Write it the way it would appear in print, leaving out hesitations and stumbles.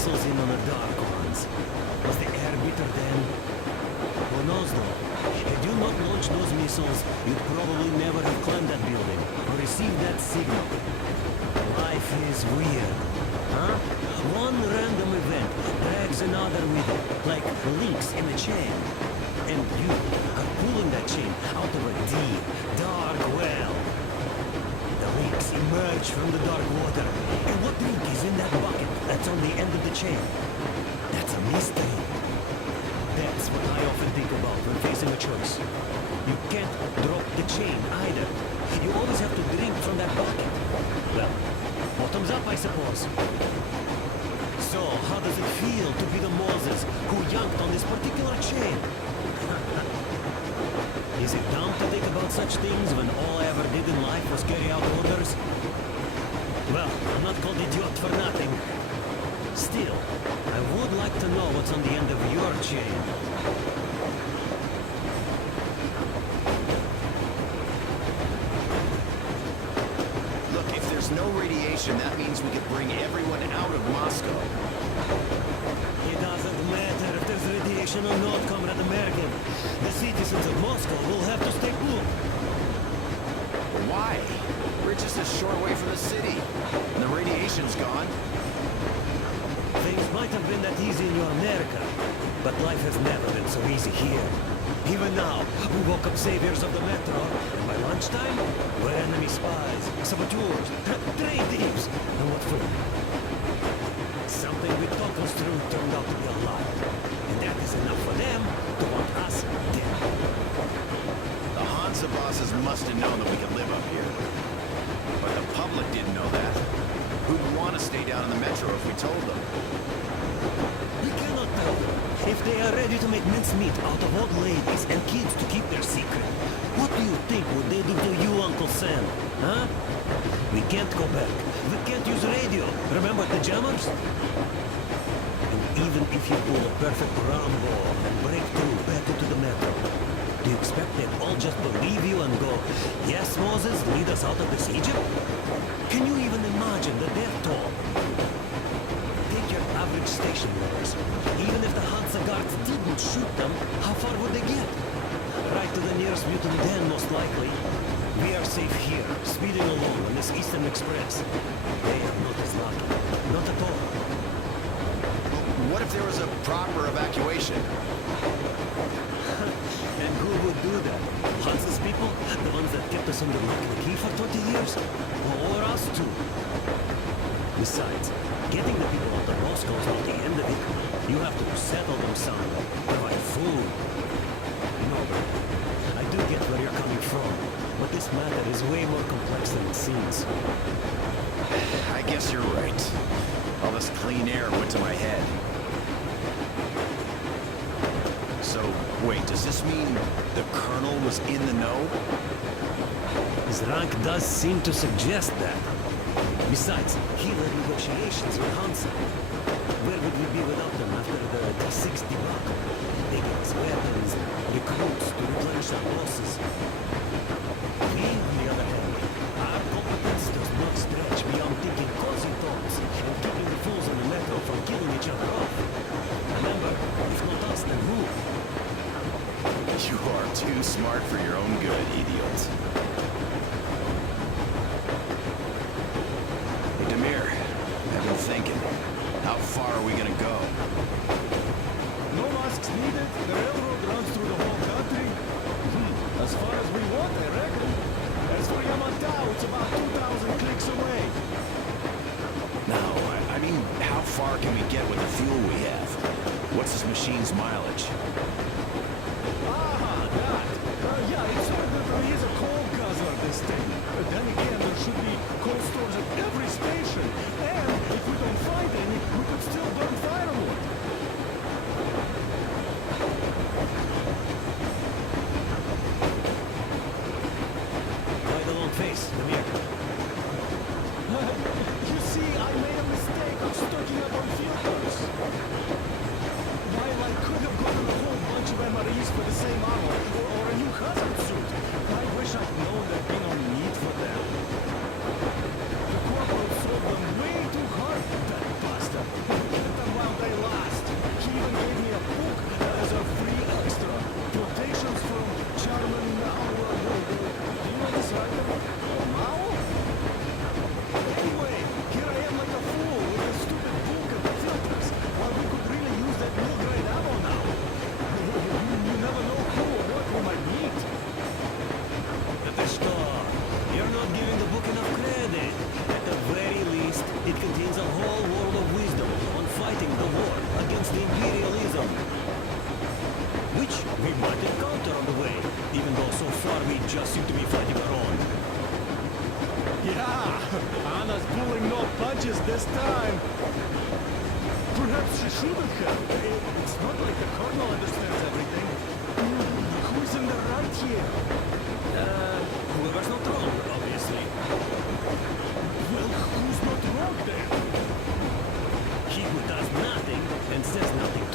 missiles in on the dark ones. Was the air bitter then? Who knows though? Had you not launched those missiles, you'd probably never have climbed that building or received that signal. Life is weird, huh? One random event drags another with it, like links in a chain. And you are pulling that chain out of a deep, dark well. The links emerge from the dark water. And what link is in that bucket that's on the end of the chain? That's a mystery. That's what I often think about when facing a choice. You can't drop the chain either. You always have to drink from that bucket. Well, bottoms up, I suppose. So, how does it feel to be the Moses who yanked on this particular chain? Is it dumb to think about such things when all I ever did in life was carry out orders? Well, I'm not called idiot for nothing. Still, I would like to know what's on the end of your chain. Look, if there's no radiation, that means we could bring everyone out of Moscow. It doesn't matter if there's radiation or not, Comrade American. The citizens of Moscow will have to stay put. Why? We're just a short way from the city, and the radiation's gone. Things might have been that easy in your America, but life has never been so easy here. Even now, we woke up saviors of the metro, and by lunchtime, we're enemy spies, saboteurs, train thieves, and what for? Something we talked us through turned out to be a lie, and that is enough for them to want us dead. The Hansa bosses must have known that we could live up here. But the public didn't know that. Who'd want to stay down in the metro if we told them? We cannot tell them. If they are ready to make mincemeat out of old ladies and kids to keep their secret, what do you think would they do to you, Uncle Sam? Huh? We can't go back. We can't use radio. Remember the jammers? And even if you pull a perfect Rambo and break through back into the metro, do you expect they'd all just believe you and go, yes, Moses, lead us out of this Egypt? Can you even imagine the death toll? Take your average station robbers. Even if the Hansa guards didn't shoot them, how far would they get? Right to the nearest mutant den, most likely. We are safe here, speeding along on this Eastern Express. They are not as lucky. Not at all. What if there was a proper evacuation? And who would do that? Hansa's people? The ones that kept us under lock and key for 20 years? Or us too? Besides, getting the people out of Moscow is not the end of it. You have to settle them somewhere, provide food. No, I do get where you're coming from, but this matter is way more complex than it seems. I guess you're right. All this clean air went to my head. So, wait, does this mean the Colonel was in the know? His rank does seem to suggest that. Besides, he led negotiations with Hansa. Where would we be without them after the T-60 block? They gave us weapons, recruits to replenish our losses. We, on the other hand, our competence does not stretch beyond thinking cozy thoughts and keeping the fools on the metro from killing each other off. Remember, if not us, then who? You are too smart for your own good, idiot. Hey, Demir, I've been thinking. How far are we gonna go? No masks needed. The railroad runs through the whole country. As far as we want, I reckon. As for Yamantau, it's about 2,000 clicks away. No, I mean, how far can we get with the fuel we have? What's this machine's mileage? Ah, that. Yeah, it's sort of is a coal guzzler, this thing. But then again, there should be coal stores at every station. And if we don't find any, we could still burn firewood. Why the long face, Demir? You see, I made a mistake of stocking up on filters. While I could have gotten a whole bunch of MREs for the same armor, or a new hazard suit, I wish I'd known there'd be no need for them. The corporal sold them way too hard, that bastard. against imperialism, which we might encounter on the way, even though so far we just seem to be fighting our own. Yeah, Anna's pulling no punches this time. Perhaps she shouldn't have. It's not like the Colonel understands everything. Who's in the right here? Whoever's not wrong, obviously. Well, who's not wrong then? He who does nothing and says nothing